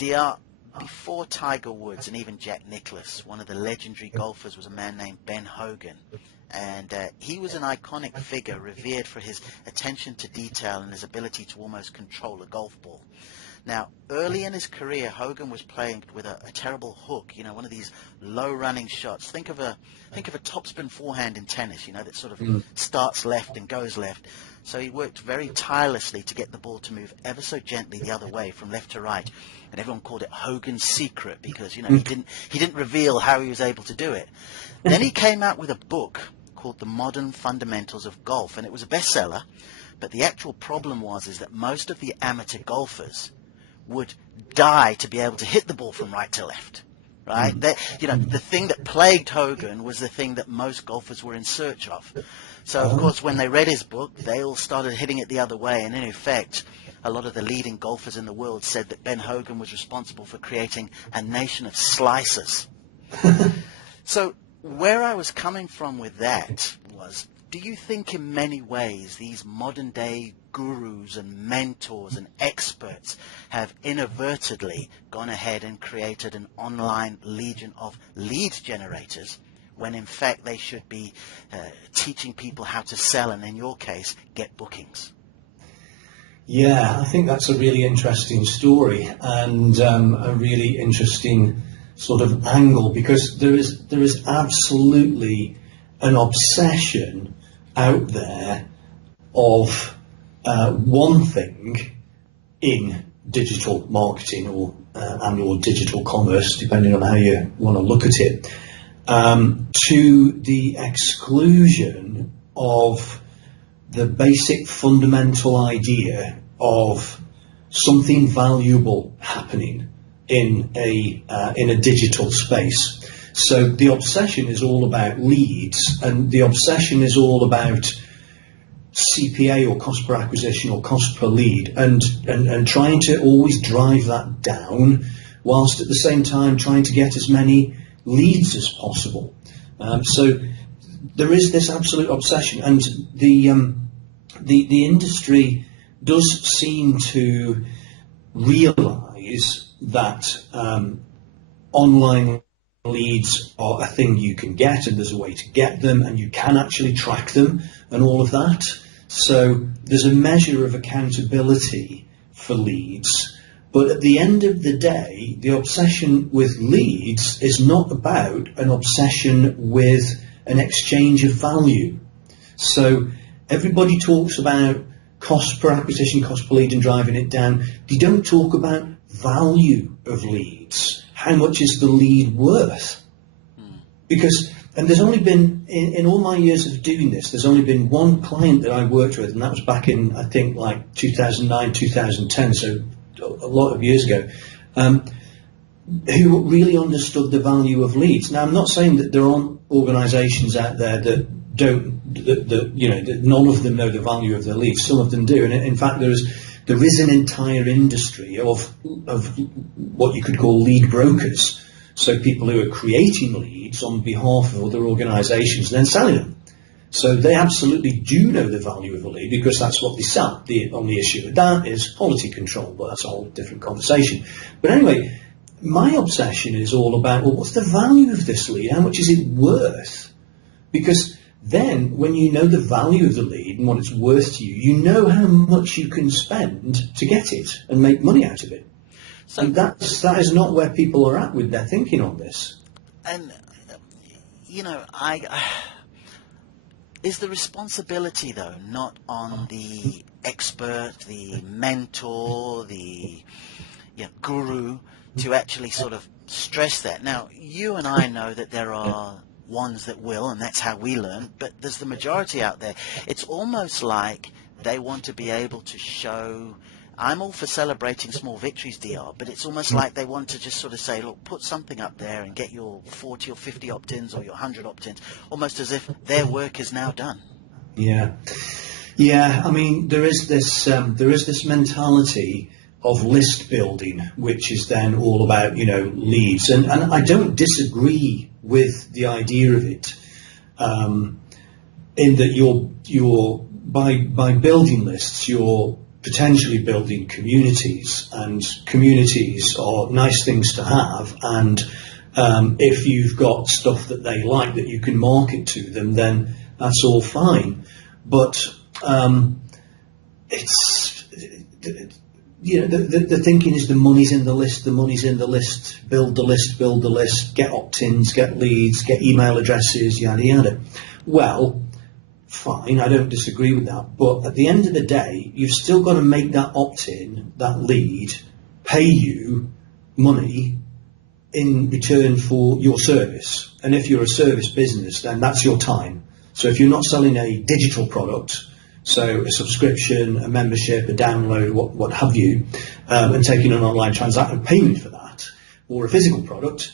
Dia, before Tiger Woods and even Jack Nicklaus, one of the legendary golfers was a man named Ben Hogan. And he was an iconic figure, revered for his attention to detail and his ability to almost control a golf ball. Now, early in his career, Hogan was playing with a terrible hook, one of these low-running shots. Think of a topspin forehand in tennis, that sort of starts left and goes left. So he worked very tirelessly to get the ball to move ever so gently the other way, from left to right. And everyone called it Hogan's secret because, he didn't reveal how he was able to do it. Then he came out with a book called The Modern Fundamentals of Golf, and it was a bestseller. But the actual problem is that most of the amateur golfers would die to be able to hit the ball from right to left, right? The thing that plagued Hogan was the thing that most golfers were in search of. So, of course, when they read his book, they all started hitting it the other way. And in effect, a lot of the leading golfers in the world said that Ben Hogan was responsible for creating a nation of slicers. So where I was coming from with that was, do you think in many ways these modern day gurus and mentors and experts have inadvertently gone ahead and created an online legion of lead generators, when in fact they should be teaching people how to sell and, in your case, get bookings? Yeah, I think that's a really interesting story and a really interesting sort of angle, because there is absolutely an obsession out there of one thing in digital marketing or digital commerce, depending on how you want to look at it, to the exclusion of the basic fundamental idea of something valuable happening in a digital space. So the obsession is all about leads, and the obsession is all about CPA, or cost per acquisition, or cost per lead, and trying to always drive that down, whilst at the same time trying to get as many leads as possible. So there is this absolute obsession, and the industry does seem to realise that online leads are a thing you can get, and there's a way to get them, and you can actually track them and all of that. So there's a measure of accountability for leads, but at the end of the day, the obsession with leads is not about an obsession with an exchange of value. So everybody talks about cost per acquisition, cost per lead, and driving it down. They don't talk about value of leads. How much is the lead worth? Because, and there's only been, in all my years of doing this, there's only been one client that I worked with, and that was back in, I think, like 2009, 2010, so a lot of years ago, who really understood the value of leads. Now, I'm not saying that there aren't organisations out there that that none of them know the value of their leads. Some of them do, and in fact, there is an entire industry of what you could call lead brokers. So people who are creating leads on behalf of other organisations and then selling them. So they absolutely do know the value of a lead, because that's what they sell. The only issue with that is quality control, but that's a whole different conversation. But anyway, my obsession is all about, well, what's the value of this lead? How much is it worth? Because then, when you know the value of the lead and what it's worth to you, you know how much you can spend to get it and make money out of it. So, and that is not where people are at with their thinking on this. And, is the responsibility, though, not on the expert, the mentor, the guru, to actually sort of stress that? Now, you and I know that there are ones that will, and that's how we learn, but there's the majority out there. It's almost like they want to be able to show, I'm all for celebrating small victories, DR, but it's almost like they want to just sort of say, look, put something up there and get your 40 or 50 opt-ins or your 100 opt-ins, almost as if their work is now done. Yeah. I mean, there is this mentality of list building, which is then all about, leads, and I don't disagree with the idea of it, in that you're by building lists, you're potentially building communities, and communities are nice things to have, and if you've got stuff that they like that you can market to them, then that's all fine. But it's, you know, the thinking is the money's in the list, build the list, get opt-ins, get leads, get email addresses, yada yada. Well, fine, I don't disagree with that, but at the end of the day, you've still got to make that opt-in, that lead, pay you money in return for your service. And if you're a service business, then that's your time. So if you're not selling a digital product, so a subscription, a membership, a download, what have you, and taking an online transaction payment for that, or a physical product,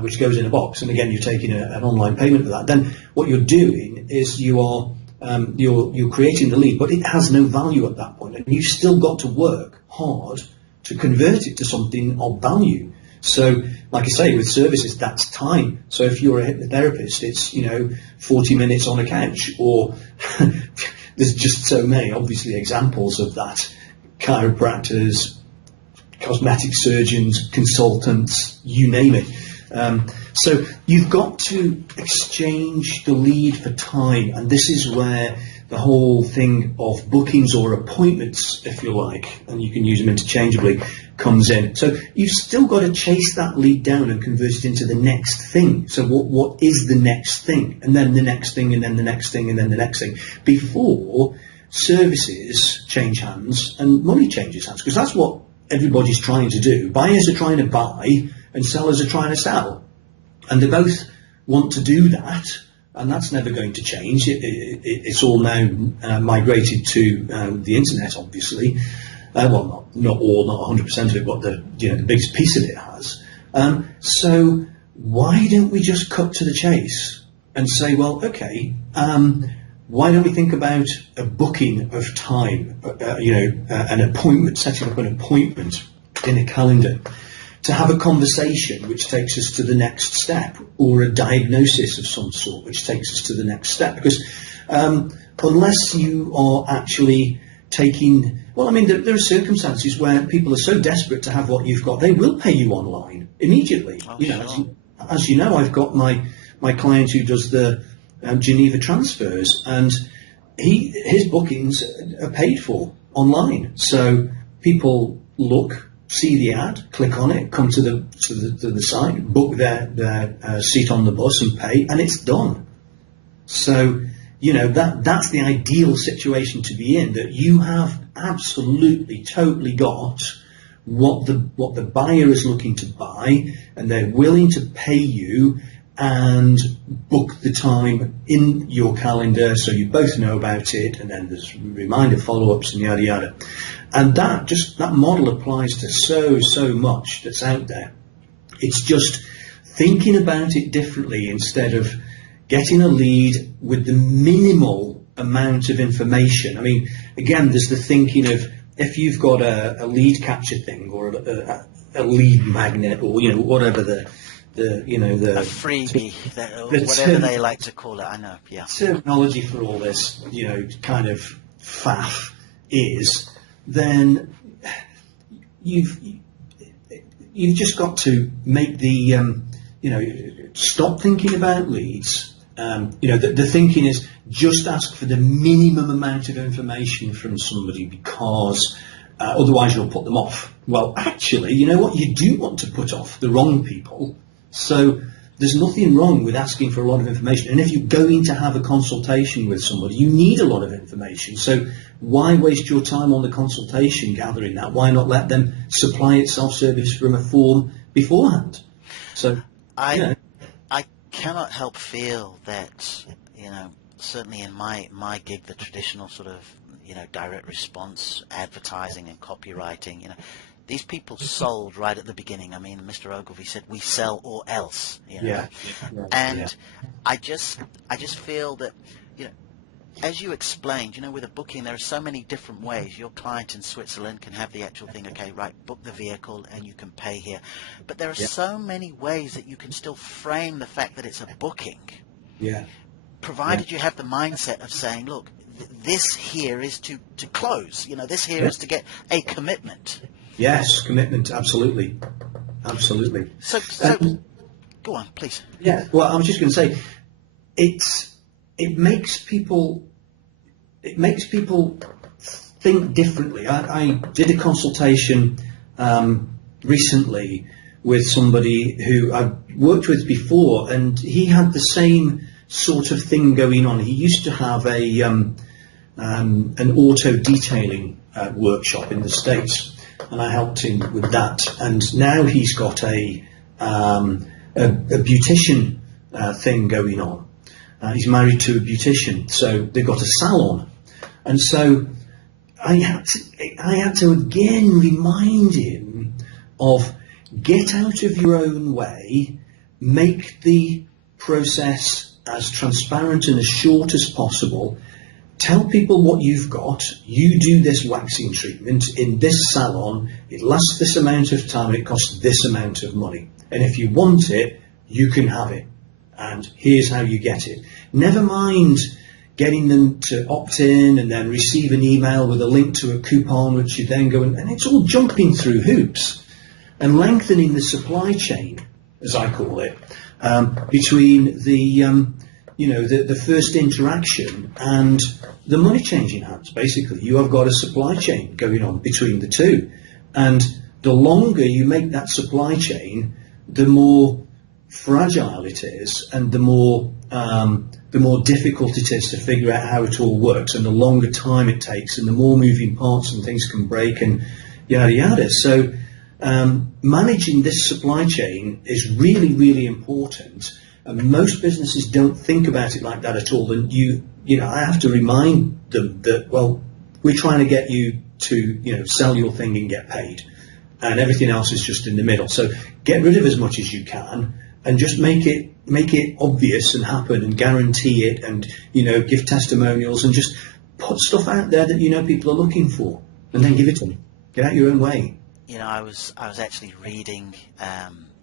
which goes in a box, and again you're taking an online payment for that, then what you're doing is you're creating the lead, but it has no value at that point, and you've still got to work hard to convert it to something of value. So, like I say, with services, that's time. So if you're a hypnotherapist, it's 40 minutes on a couch, or there's just so many, obviously, examples of that. Chiropractors, cosmetic surgeons, consultants, you name it. So you've got to exchange the lead for time, and this is where the whole thing of bookings or appointments, if you like, and you can use them interchangeably, comes in. So you've still got to chase that lead down and convert it into the next thing. So what is the next thing? And then the next thing, and then the next thing, and then the next thing, before services change hands and money changes hands, because that's what everybody's trying to do. Buyers are trying to buy and sellers are trying to sell, and they both want to do that, and that's never going to change. It's all now migrated to the internet, obviously. Well, not all, not 100% of it, but the biggest piece of it has. So why don't we just cut to the chase and say, well, okay, why don't we think about a booking of time, an appointment, setting up an appointment in a calendar to have a conversation which takes us to the next step, or a diagnosis of some sort which takes us to the next step. Because unless you are actually taking, there are circumstances where people are so desperate to have what you've got, they will pay you online immediately. Oh, sure. As you know, I've got my client who does the Geneva transfers, and his bookings are paid for online. So people look, see the ad, click on it, come to the site, book their seat on the bus and pay, and it's done. So that's the ideal situation to be in, that you have absolutely totally got what the buyer is looking to buy, and they're willing to pay you and book the time in your calendar so you both know about it, and then there's reminder follow-ups and yada yada. And that model applies to so much that's out there. It's just thinking about it differently, instead of getting a lead with the minimal amount of information. Again, there's the thinking of, if you've got a lead capture thing, or a lead magnet, or whatever a freebie, whatever they like to call it. I know, yeah. Terminology for all this, kind of faff is, then you've just got to make the stop thinking about leads. The thinking is, just ask for the minimum amount of information from somebody, because otherwise you'll put them off. Well, actually, you know what? You do want to put off the wrong people. So there's nothing wrong with asking for a lot of information. And if you're going to have a consultation with somebody, you need a lot of information. So why waste your time on the consultation gathering that? Why not let them supply it self-service from a form beforehand? So I cannot help feel that, certainly in my gig, the traditional sort of, direct response advertising and copywriting, these people sold right at the beginning. Mr. Ogilvy said, "We sell or else." And I just feel that, as you explained, with a booking, there are so many different ways. Your client in Switzerland can have the actual thing, okay, right, book the vehicle and you can pay here. But there are so many ways that you can still frame the fact that it's a booking. Yeah. Provided you have the mindset of saying, look, this here is to close. This here is to get a commitment. Yes, commitment, absolutely. Absolutely. So go on, please. Yeah, well, I was just going to say, it makes people think differently. I did a consultation recently with somebody who I've worked with before, and he had the same sort of thing going on. He used to have an auto detailing workshop in the States, and I helped him with that. And now he's got a beautician thing going on. He's married to a beautician, so they've got a salon. And so I had to again remind him of, get out of your own way, make the process as transparent and as short as possible. Tell people what you've got. You do this waxing treatment in this salon. It lasts this amount of time and it costs this amount of money. And if you want it, you can have it. And here's how you get it. Never mind getting them to opt in and then receive an email with a link to a coupon, which you then go and it's all jumping through hoops and lengthening the supply chain, as I call it, between the first interaction and the money changing hands. Basically, you have got a supply chain going on between the two, and the longer you make that supply chain, the more fragile it is, and the more difficult it is to figure out how it all works, and the longer time it takes, and the more moving parts and things can break, and yada yada. So managing this supply chain is really, really important. And most businesses don't think about it like that at all. And I have to remind them that, well, we're trying to get you to, sell your thing and get paid, and everything else is just in the middle. So get rid of as much as you can, and just make it obvious and happen, and guarantee it, and give testimonials, and just put stuff out there that people are looking for, and then give it to them. Get out your own way. I was actually reading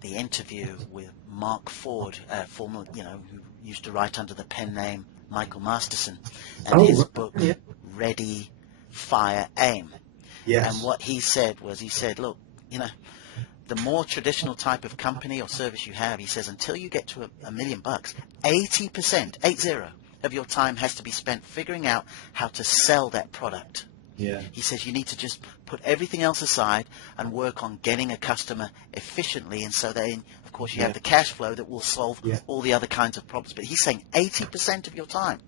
the interview with Mark Ford, former, who used to write under the pen name Michael Masterson, and his book Ready, Fire, Aim. Yes. And what he said was, look, the more traditional type of company or service you have, he says, until you get to $1 million, 80% of your time has to be spent figuring out how to sell that product. Yeah. He says you need to just put everything else aside and work on getting a customer efficiently, and so then, of course, you have the cash flow that will solve all the other kinds of problems. But he's saying 80% of your time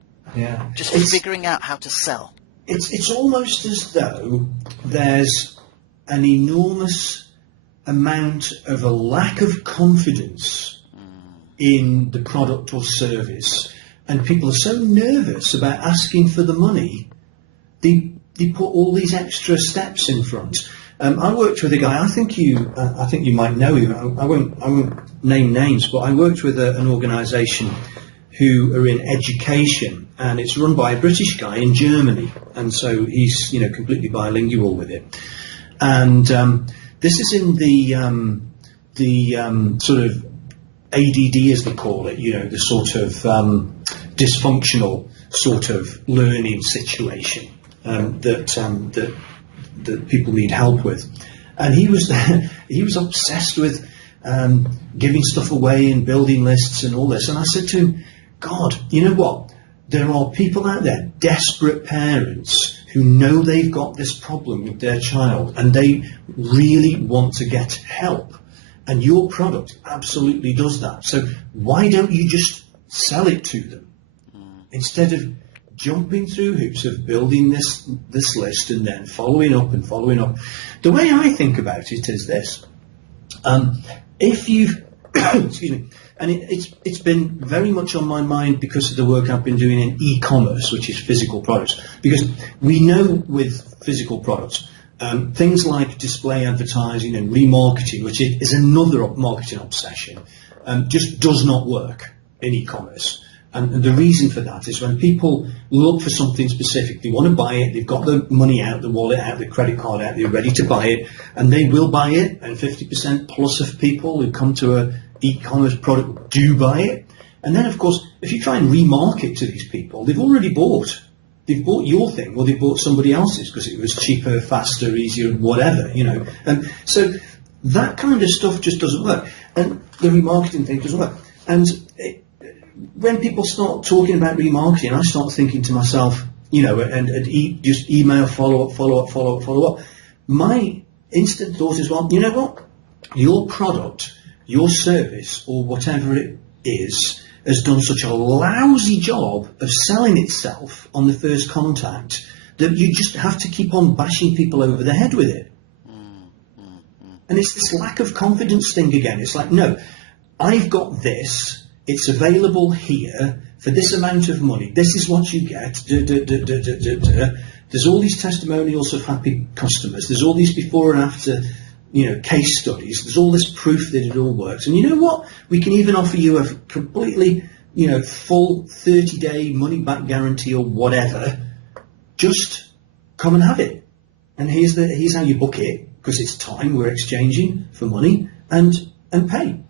just figuring out how to sell. It's almost as though there's an enormous amount of a lack of confidence in the product or service, and people are so nervous about asking for the money, they put all these extra steps in front. I worked with a guy. I think you might know him. I won't name names, but I worked with an organisation who are in education, and it's run by a British guy in Germany, and so he's completely bilingual with it. And this is in the sort of ADD, as they call it, the sort of dysfunctional sort of learning situation that people need help with. And he was obsessed with giving stuff away and building lists and all this. And I said to him, God, you know what? There are people out there, desperate parents, who know they've got this problem with their child and they really want to get help. And your product absolutely does that. So why don't you just sell it to them instead of jumping through hoops of building this list and then following up and following up? The way I think about it is this. If you've, excuse me, and it's been very much on my mind because of the work I've been doing in e-commerce, which is physical products. Because we know with physical products, things like display advertising and remarketing, which is another marketing obsession, just does not work in e-commerce. And the reason for that is when people look for something specific, they want to buy it, they've got the money out, the wallet out, the credit card out, they're ready to buy it, and they will buy it, and 50% plus of people who come to a e-commerce product do buy it. And then, of course, if you try and remarket to these people, they've already bought. they've bought your thing or they bought somebody else's because it was cheaper, faster, easier, whatever, you know. And so that kind of stuff just doesn't work. And the remarketing thing doesn't work. And when people start talking about remarketing, I start thinking to myself, you know, just email, follow up. My instant thought is, well, you know what? Your product, your service, or whatever it is, has done such a lousy job of selling itself on the first contact that you just have to keep on bashing people over the head with it. And it's this lack of confidence thing again. It's like, no, I've got this. It's available here for this amount of money. This is what you get. There's all these testimonials of happy customers. There's all these before and after, you know, case studies. There's all this proof that it all works. And you know what? We can even offer you a completely, you know, full 30-day money-back guarantee or whatever. Just come and have it. And here's how you book it, because it's time we're exchanging for money, and pay.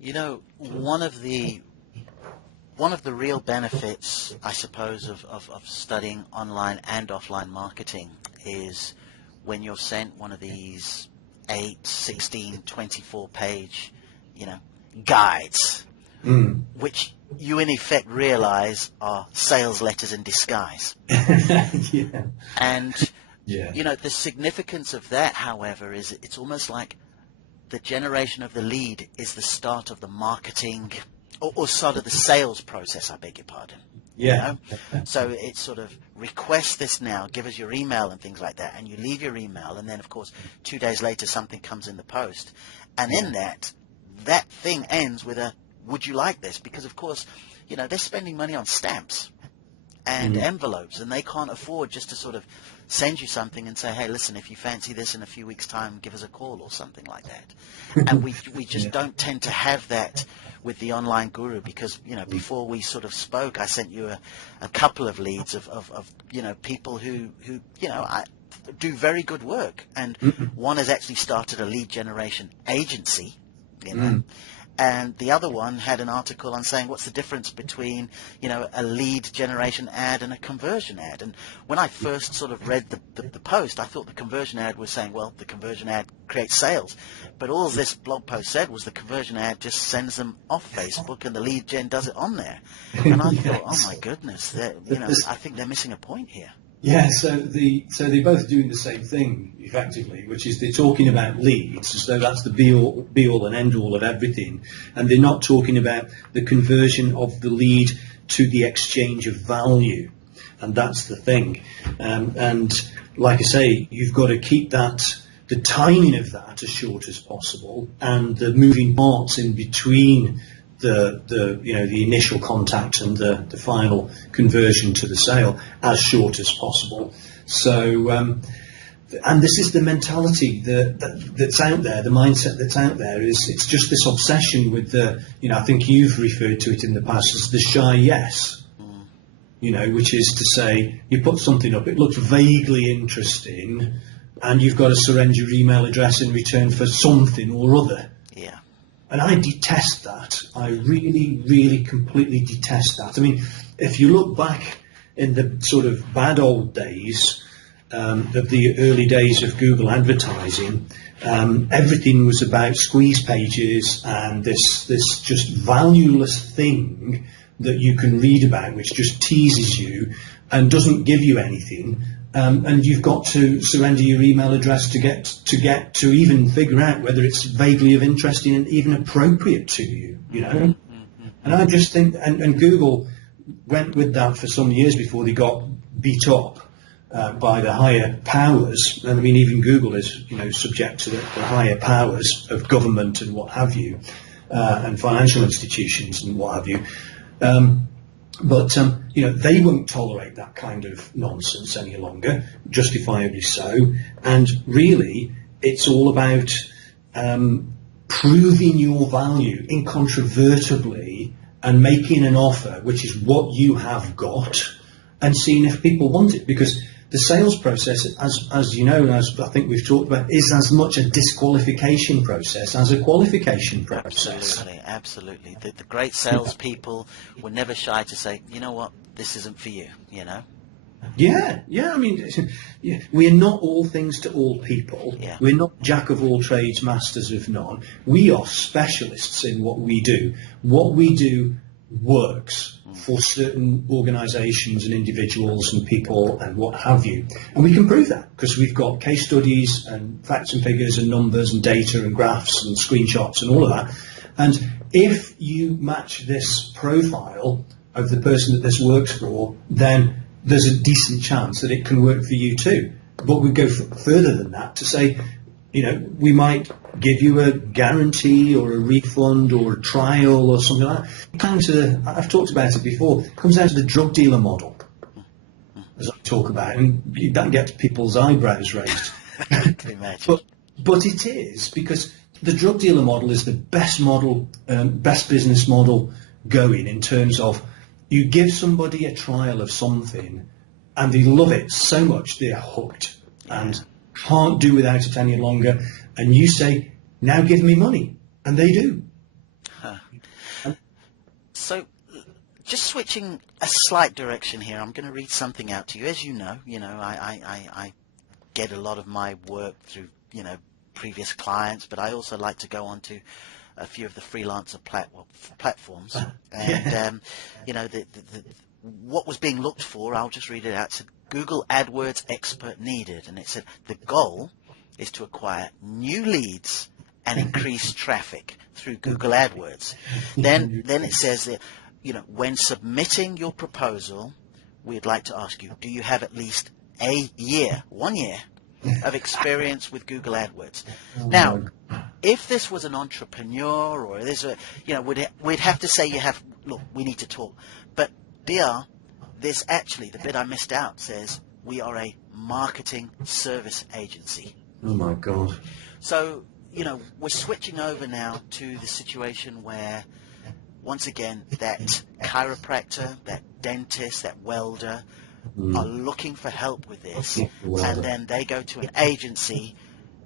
You know, one of the real benefits, I suppose, of studying online and offline marketing is when you're sent one of these 8, 16, 24-page, you know, guides, which you in effect realize are sales letters in disguise. Yeah. And, yeah. you know, the significance of that, however, is it's almost like the generation of the lead is the start of the marketing or sort of the sales process, I beg your pardon. Yeah. You know? So it's sort of request this now, give us your email and things like that, and you leave your email, and then of course 2 days later something comes in the post, and in that thing ends with a would you like this? Because of course, you know, they're spending money on stamps and envelopes, and they can't afford just to sort of send you something and say, hey, listen, if you fancy this in a few weeks' time, give us a call or something like that. And we just don't tend to have that with the online guru, because, you know, before we sort of spoke, I sent you a couple of leads of you know, people who you know, do very good work. And one has actually started a lead generation agency, you know, and the other one had an article on saying what's the difference between, you know, a lead generation ad and a conversion ad. And when I first sort of read the post, I thought the conversion ad was saying, well, the conversion ad creates sales. But all this blog post said was the conversion ad just sends them off Facebook and the lead gen does it on there. And I thought, oh my goodness, you know, I think they're missing a point here. Yeah, so they're both doing the same thing effectively, which is they're talking about leads as though that's the be all and end all of everything, and they're not talking about the conversion of the lead to the exchange of value, and that's the thing. And like I say, you've got to keep the timing of that as short as possible, and the moving parts in between the you know, the initial contact and the final conversion to the sale as short as possible. So and this is the mentality that's out there, the mindset that's out there is it's just this obsession with the, you know, I think you've referred to it in the past as the shy yes, you know, which is to say you put something up, it looks vaguely interesting, and you've got to surrender your email address in return for something or other. Yeah. And I detest that. I really, really completely detest that. I mean, if you look back in the sort of bad old days of the early days of Google advertising, everything was about squeeze pages and this just valueless thing that you can read about, which just teases you and doesn't give you anything. And you've got to surrender your email address to get to even figure out whether it's vaguely of interest and even appropriate to you, you know. And I just think, and Google went with that for some years before they got beat up by the higher powers. And I mean, even Google is, you know, subject to the higher powers of government and what have you, and financial institutions and what have you. But you know, they won't tolerate that kind of nonsense any longer, justifiably so. And really, it's all about proving your value incontrovertibly and making an offer, which is what you have got, and seeing if people want it. Because the sales process, as you know, and as I think we've talked about, is as much a disqualification process as a qualification process. Absolutely, absolutely. The great salespeople were never shy to say, you know what, this isn't for you, you know? Yeah, yeah. I mean, yeah, we're not all things to all people. Yeah. We're not jack of all trades, masters of none. We are specialists in what we do. What we do works for certain organisations and individuals and people and what have you. And we can prove that because we've got case studies and facts and figures and numbers and data and graphs and screenshots and all of that. And if you match this profile of the person that this works for, then there's a decent chance that it can work for you too. But we go further than that to say, you know, we might give you a guarantee or a refund or a trial or something like that. I've talked about it before. It comes down to the drug dealer model, as I talk about, and that gets people's eyebrows raised. I can imagine. But it is, because the drug dealer model is the best model, best business model going, in terms of you give somebody a trial of something and they love it so much they're hooked and can't do without it any longer, and you say, now give me money, and they do. So just switching a slight direction here, I'm going to read something out to you. As you know, I get a lot of my work through, previous clients, but I also like to go on to a few of the freelancer platforms. And, what was being looked for, I'll just read it out. It said, Google AdWords expert needed. And it said, the goal is to acquire new leads and increase traffic through Google AdWords. Then it says that, when submitting your proposal, we'd like to ask you, do you have at least 1 year of experience with Google AdWords? Now, if this was an entrepreneur or this, we'd have to say you have, look, we need to talk. But dear, this actually, the bit I missed out says we are a marketing service agency. Oh my God. So, we're switching over now to the situation where, once again, that chiropractor, that dentist, that welder are looking for help with this, and then they go to an agency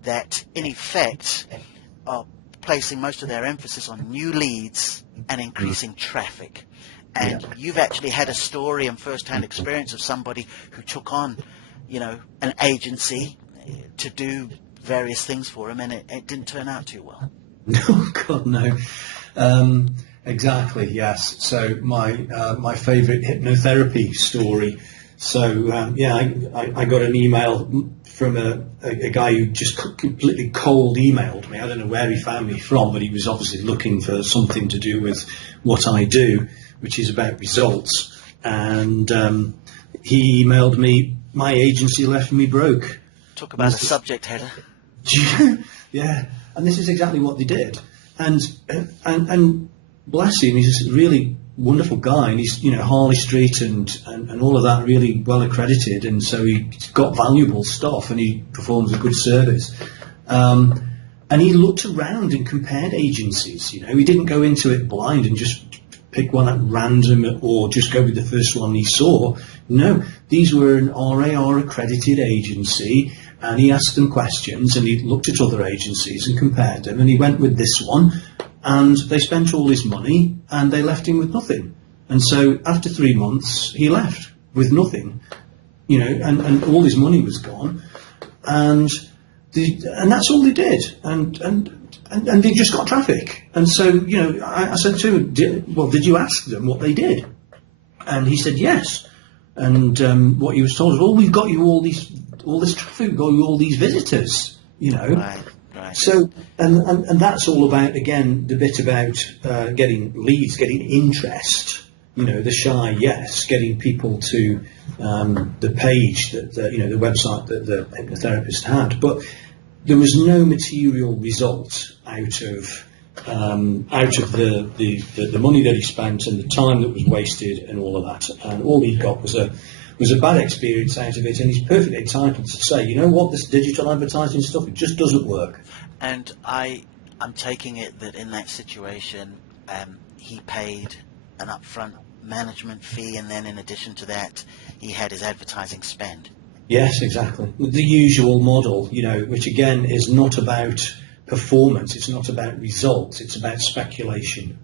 that, in effect, are placing most of their emphasis on new leads and increasing traffic. And you've actually had a story and first-hand experience of somebody who took on, an agency to do various things for him, and it didn't turn out too well. Oh God, no. Exactly, yes. So my favourite hypnotherapy story. So I got an email from a guy who just completely cold emailed me. I don't know where he found me from, but he was obviously looking for something to do with what I do, which is about results. And he emailed me, my agency left me broke. Talk about a subject header. Yeah, and this is exactly what they did. And bless him, he's a really wonderful guy, and he's Harley Street and all of that, really well accredited, and so he's got valuable stuff and he performs a good service. And he looked around and compared agencies. He didn't go into it blind and just pick one at random or just go with the first one he saw. No, these were an RAR accredited agency, and he asked them questions and he looked at other agencies and compared them, and he went with this one, and they spent all his money and they left him with nothing. And so after 3 months he left with nothing, and all his money was gone, and that's all they did, and they just got traffic. And so I said to him, did you ask them what they did? And he said yes. And what he was told was, we've got you all this traffic, we've got you all these visitors, Right. So, and that's all about, again, the bit about getting leads, getting interest, the shy yes, getting people to the page that, the website that the hypnotherapist had. But there was no material result out of the money that he spent and the time that was wasted and all of that. And all he got was a bad experience out of it, and he's perfectly entitled to say, this digital advertising stuff, it just doesn't work. And I'm taking it that in that situation, he paid an upfront management fee, and then in addition to that, he had his advertising spend. Yes, exactly. The usual model, which again is not about performance, it's not about results, it's about speculation.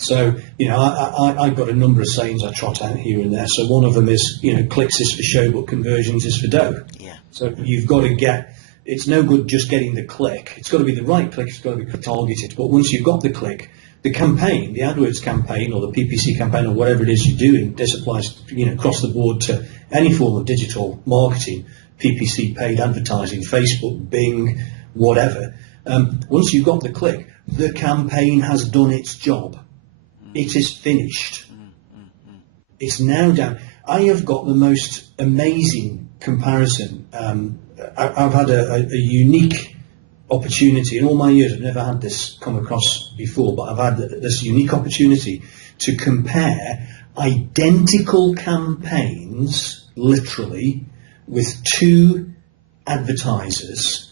So, I've got a number of sayings I trot out here and there. So one of them is, clicks is for show, but conversions is for dough. Yeah. So you've got to it's no good just getting the click. It's got to be the right click, it's got to be targeted. But once you've got the click, the campaign, the AdWords campaign or the PPC campaign or whatever it is you're doing, this applies, across the board to any form of digital marketing, PPC, paid advertising, Facebook, Bing, whatever. Once you've got the click, the campaign has done its job. It is finished. It's now down. I have got the most amazing comparison. I've had a unique opportunity in all my years. I've never had this come across before, but I've had this unique opportunity to compare identical campaigns, literally, with two advertisers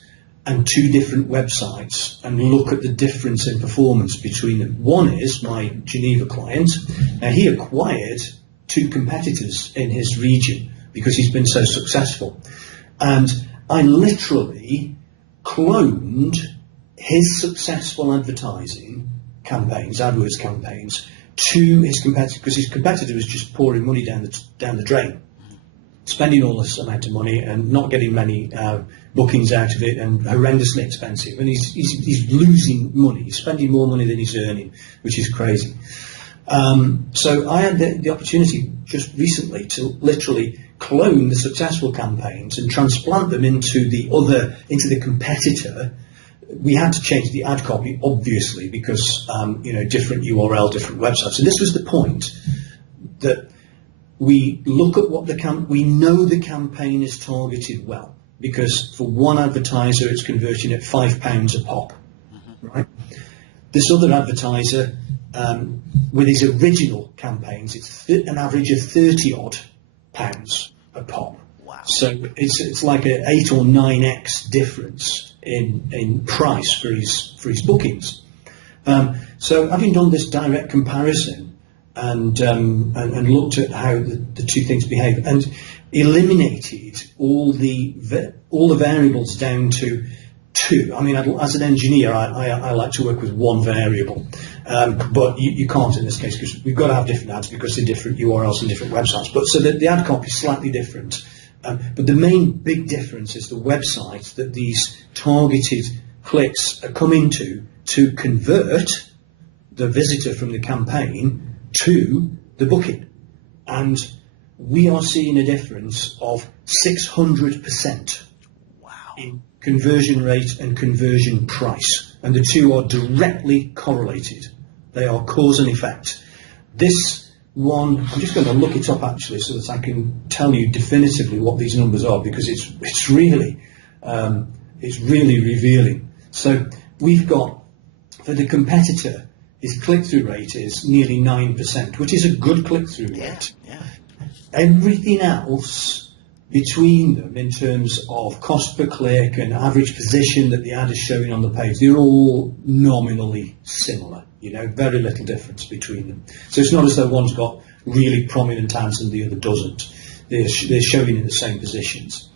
and two different websites and look at the difference in performance between them. One is my Geneva client. Now, he acquired two competitors in his region because he's been so successful. And I literally cloned his successful advertising campaigns, AdWords campaigns, to his competitor, because his competitor was just pouring money down the drain, spending all this amount of money and not getting many bookings out of it, and horrendously expensive. And he's losing money. He's spending more money than he's earning, which is crazy. So I had the opportunity just recently to literally clone the successful campaigns and transplant them into the competitor. We had to change the ad copy, obviously, because different URL, different websites. And this was the point, that we look at what we know the campaign is targeted well, because for one advertiser it's converting at £5 a pop, right? This other advertiser, with his original campaigns, it's an average of 30 odd pounds a pop. Wow. So it's like an 8 or 9x difference in price for his bookings. So having done this direct comparison and looked at how the two things behave and eliminated all the variables down to two. I mean, as an engineer, I like to work with one variable, but you can't in this case, because we've got to have different ads because they're different URLs and different websites. But so the ad copy is slightly different. But the main big difference is the website that these targeted clicks are coming to convert the visitor from the campaign to the booking. And we are seeing a difference of 600% in conversion rate and conversion price. And the two are directly correlated. They are cause and effect. This one, I'm just going to look it up actually so that I can tell you definitively what these numbers are, because it's really revealing. So we've got, for the competitor, his click-through rate is nearly 9%, which is a good click-through rate. Yeah. Everything else between them in terms of cost per click and average position that the ad is showing on the page, they're all nominally similar, very little difference between them. So it's not as though one's got really prominent ads and the other doesn't. They're showing in the same positions.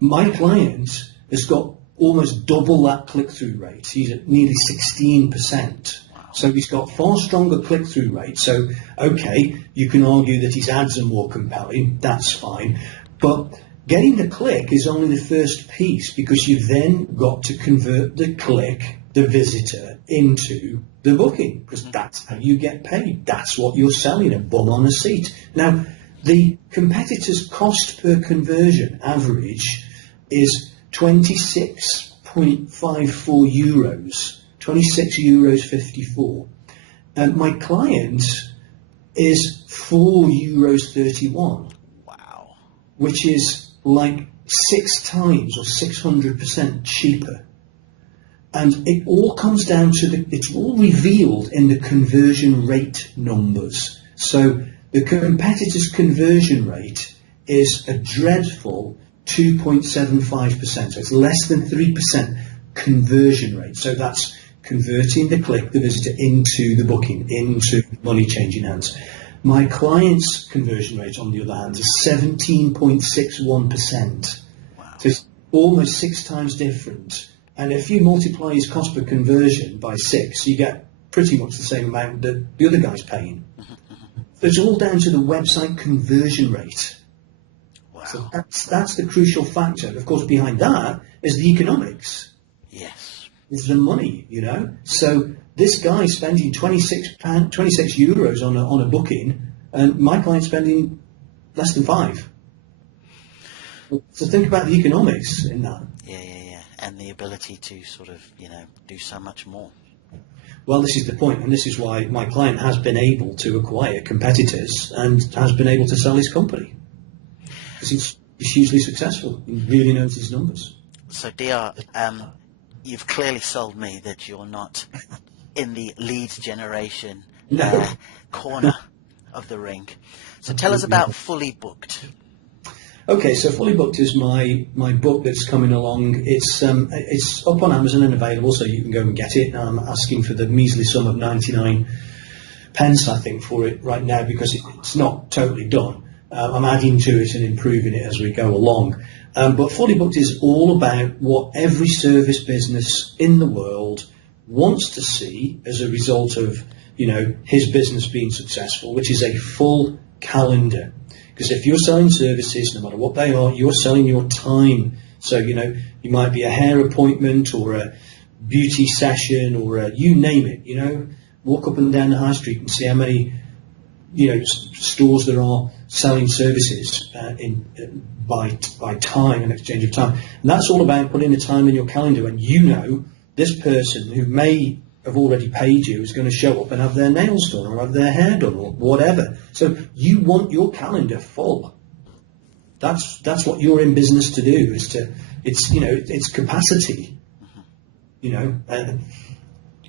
My client has got almost double that click-through rate. He's at nearly 16%. So he's got far stronger click-through rate. So, okay, you can argue that his ads are more compelling. That's fine. But getting the click is only the first piece, because you've then got to convert the click, the visitor, into the booking, because that's how you get paid. That's what you're selling, a bum on a seat. Now, the competitor's cost per conversion average is 26.54 euros. 26 euros 54. And my client is 4 euros 31. Wow. Which is like 6 times or 600% cheaper. And it all comes down to it's all revealed in the conversion rate numbers. So the competitor's conversion rate is a dreadful 2.75%. So it's less than 3% conversion rate. So that's converting the click, the visitor, into the booking, into money changing hands. My client's conversion rate, on the other hand, is 17.61%. Wow. So it's almost 6 times different. And if you multiply his cost per conversion by 6, you get pretty much the same amount that the other guy's paying. It's all down to the website conversion rate. Wow. So that's the crucial factor. Of course, behind that is the economics. Yes. It's the money, you know. So this guy spending 26 euros on a booking, and my client's spending less than 5. So think about the economics in that. Yeah. And the ability to sort of, do so much more. Well, this is the point, and this is why my client has been able to acquire competitors and has been able to sell his company. Because he's hugely successful. He really knows his numbers. So, DR, you've clearly sold me that you're not in the lead generation corner of the ring. So tell us about Fully Booked. Okay, so Fully Booked is my book that's coming along. It's up on Amazon and available, so you can go and get it. I'm asking for the measly sum of 99 pence, I think, for it right now, because it's not totally done. I'm adding to it and improving it as we go along. But Fully Booked is all about what every service business in the world wants to see as a result of, his business being successful, which is a full calendar. Because if you're selling services, no matter what they are, you're selling your time. So, you might be a hair appointment or a beauty session or you name it, walk up and down the high street and see how many, stores there are selling services by time and exchange of time. And that's all about putting the time in your calendar when this person who may have already paid you is going to show up and have their nails done or have their hair done or whatever. So you want your calendar full. That's what you're in business to do. It's capacity.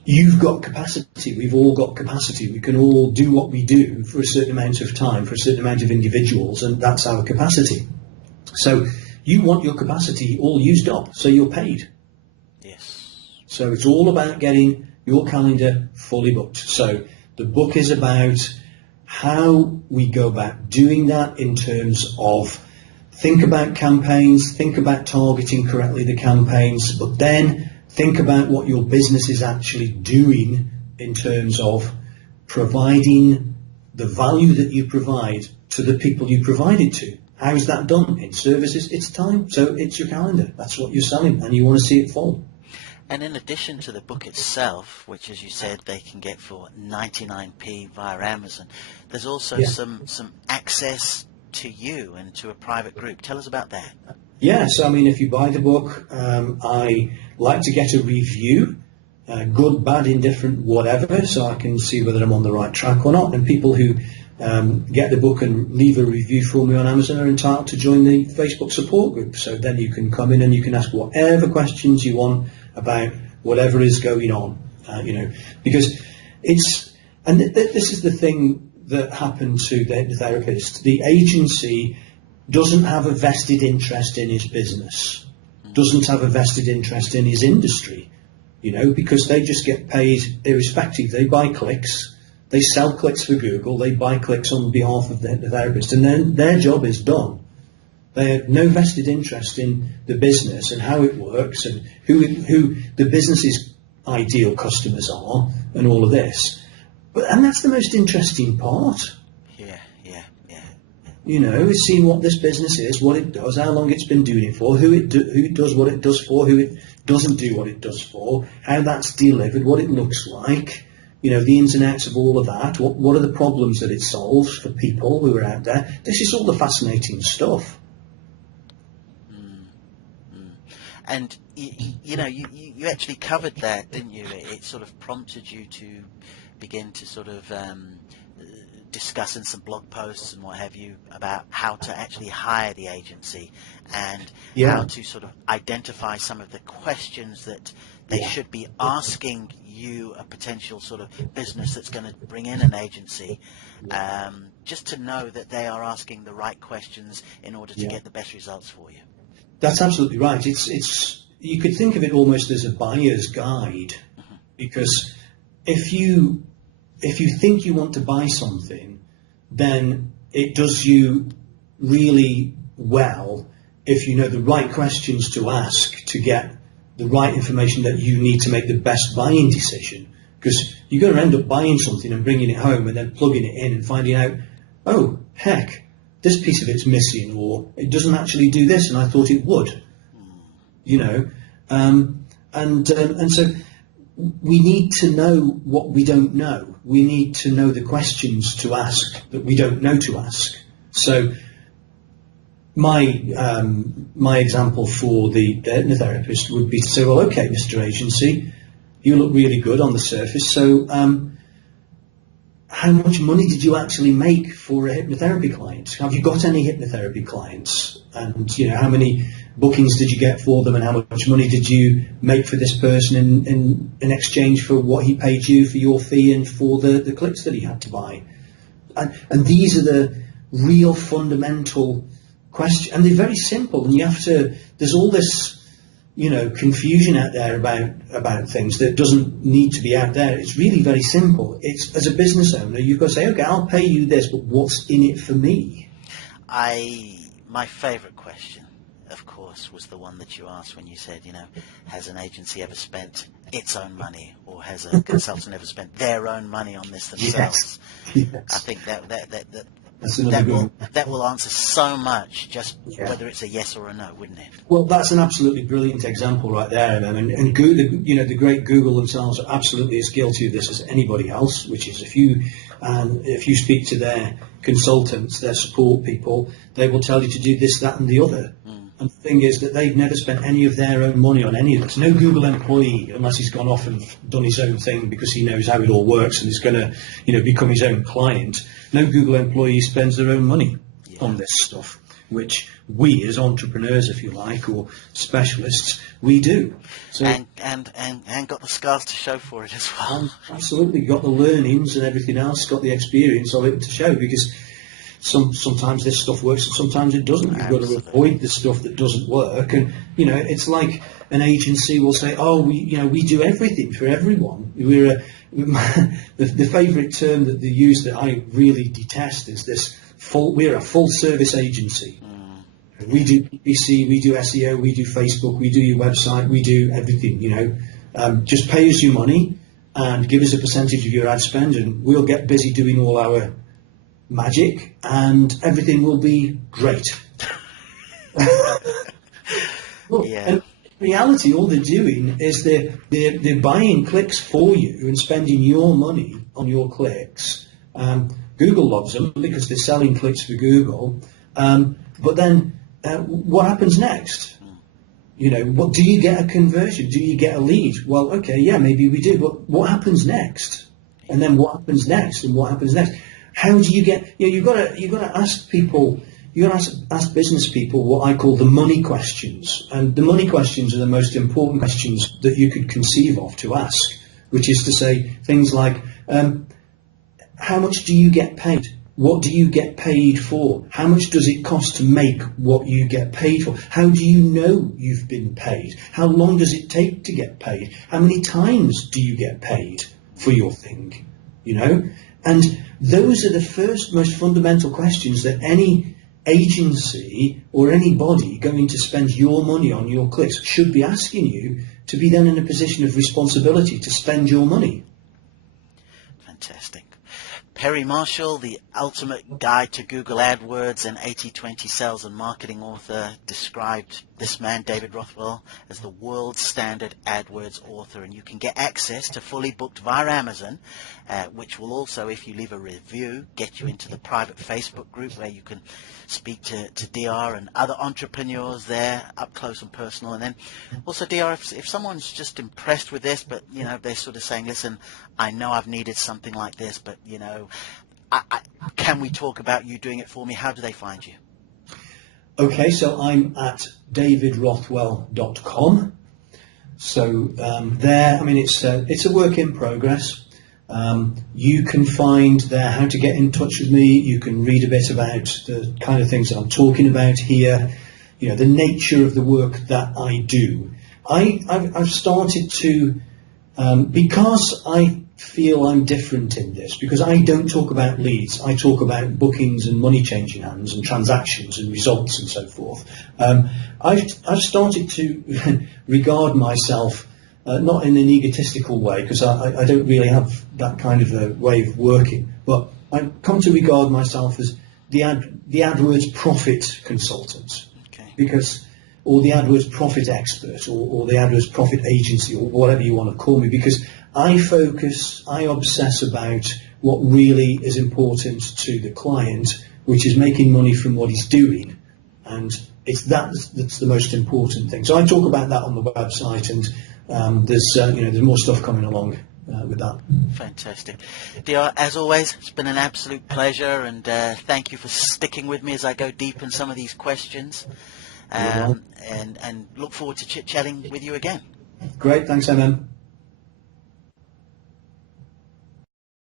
You've got capacity. We've all got capacity. We can all do what we do for a certain amount of time, for a certain amount of individuals, and that's our capacity. So you want your capacity all used up, so you're paid. Yes. So it's all about getting your calendar fully booked. So the book is about how we go about doing that in terms of think about campaigns, think about targeting correctly the campaigns, but then think about what your business is actually doing in terms of providing the value that you provide to the people you provide it to. How is that done? In services, it's time. So it's your calendar. That's what you're selling, and you want to see it full. And in addition to the book itself, which, as you said, they can get for 99p via Amazon, there's also some access to you and to a private group. Tell us about that. Yes, if you buy the book, I like to get a review, good, bad, indifferent, whatever, so I can see whether I'm on the right track or not. And people who get the book and leave a review for me on Amazon are entitled to join the Facebook support group. So then you can come in and you can ask whatever questions you want about whatever is going on, because this is the thing that happened to the therapist. The agency doesn't have a vested interest in his business, doesn't have a vested interest in his industry, because they just get paid irrespective. They buy clicks, they sell clicks for Google, they buy clicks on behalf of the therapist, and then their job is done. They have no vested interest in the business and how it works and who the business's ideal customers are and all of this. And that's the most interesting part. Yeah. Is seeing what this business is, what it does, how long it's been doing it for, who does what it does for, who it doesn't do what it does for, how that's delivered, what it looks like, the ins and outs of all of that, what are the problems that it solves for people who are out there. This is all the fascinating stuff. And you actually covered that, didn't you? It sort of prompted you to begin to sort of discuss in some blog posts and what have you about how to actually hire the agency and how to sort of identify some of the questions that they should be asking you, a potential sort of business that's going to bring in an agency, just to know that they are asking the right questions in order to get the best results for you. That's absolutely right. It's you could think of it almost as a buyer's guide, because if you think you want to buy something, then it does you really well if you know the right questions to ask to get the right information that you need to make the best buying decision. because you're going to end up buying something and bringing it home and then plugging it in and finding out, oh, heck, this piece of it's missing, or it doesn't actually do this, and I thought it would. You know, and so we need to know what we don't know. We need to know the questions to ask that we don't know to ask. So my example for the hypnotherapist would be to say, well, okay, Mr. Agency, you look really good on the surface, so how much money did you actually make for a hypnotherapy client? Have you got any hypnotherapy clients? And, you know, how many bookings did you get for them, and how much money did you make for this person in exchange for what he paid you for your fee and for the clicks that he had to buy? And these are the real fundamental questions, and they're very simple, and you have to, there's all this, you know, confusion out there about things that doesn't need to be out there. It's really very simple. It's, as a business owner, you've got to say, okay, I'll pay you this, but what's in it for me? My favourite question, of course, was the one that you asked when you said, you know, has an agency ever spent its own money, or has a consultant ever spent their own money on this themselves? Yes. Yes. I think that will answer so much, just whether it's a yes or a no, wouldn't it? Well, that's an absolutely brilliant example right there, and Google, you know, the great Google themselves are absolutely as guilty of this as anybody else. Which is, if you speak to their consultants, their support people, they will tell you to do this, that, and the other. And the thing is that they've never spent any of their own money on any of this. No Google employee, unless he's gone off and done his own thing because he knows how it all works and is going to, you know, become his own client. No Google employee spends their own money on this stuff, which we as entrepreneurs, if you like, or specialists, we do. So, and got the scars to show for it as well. Absolutely, got the learnings and everything else, got the experience of it to show, because sometimes this stuff works and sometimes it doesn't. You've got to avoid the stuff that doesn't work. And, you know, it's like an agency will say, oh, we do everything for everyone. The favourite term that they use that I really detest is this, we're a full service agency. We do PPC, we do SEO, we do Facebook, we do your website, we do everything, you know. Just pay us your money and give us a percentage of your ad spend, and we'll get busy doing all our magic, and everything will be great. Look, Yeah. and in reality, all they're doing is they're buying clicks for you and spending your money on your clicks. Google loves them because they're selling clicks for Google. But then, what happens next? You know, what do you get a conversion? Do you get a lead? Well, okay, yeah, maybe we do. But what happens next? And then what happens next? And what happens next? How do you get? You know, you've got to ask people. You got to ask business people what I call the money questions, and the money questions are the most important questions that you could conceive of to ask, which is to say things like, how much do you get paid? What do you get paid for? How much does it cost to make what you get paid for? How do you know you've been paid? How long does it take to get paid? How many times do you get paid for your thing? You know, and those are the first most fundamental questions that any agency or anybody going to spend your money on your clicks should be asking you, to be then in a position of responsibility to spend your money. Fantastic. Perry Marshall, the ultimate guide to Google AdWords and 80/20 sales and marketing author, described this man, David Rothwell, as the world standard AdWords author. And you can get access to Fully Booked via Amazon, which will also, if you leave a review, get you into the private Facebook group where you can speak to DR and other entrepreneurs there, up close and personal. And then also, DR, if someone's just impressed with this, but, you know, they're sort of saying, listen, I know I've needed something like this, but, you know, can we talk about you doing it for me? How do they find you? Okay, so I'm at davidrothwell.com. So there, I mean, it's a work in progress. You can find there how to get in touch with me. You can read a bit about the kind of things that I'm talking about here. You know, the nature of the work that I do. I've started to, because I feel I'm different in this, because I don't talk about leads, I talk about bookings and money changing hands and transactions and results and so forth. I've started to regard myself not in an egotistical way, because I don't really have that kind of a way of working, but I come to regard myself as the AdWords profit consultant, Okay. because, or the AdWords profit expert, or the AdWords profit agency, or whatever you want to call me, because I obsess about what really is important to the client, which is making money from what he's doing, and that's the most important thing. So I talk about that on the website, and there's more stuff coming along with that. Fantastic. Dear, as always, it's been an absolute pleasure, and thank you for sticking with me as I go deep in some of these questions, and look forward to chit-chatting with you again. Great, thanks, MM.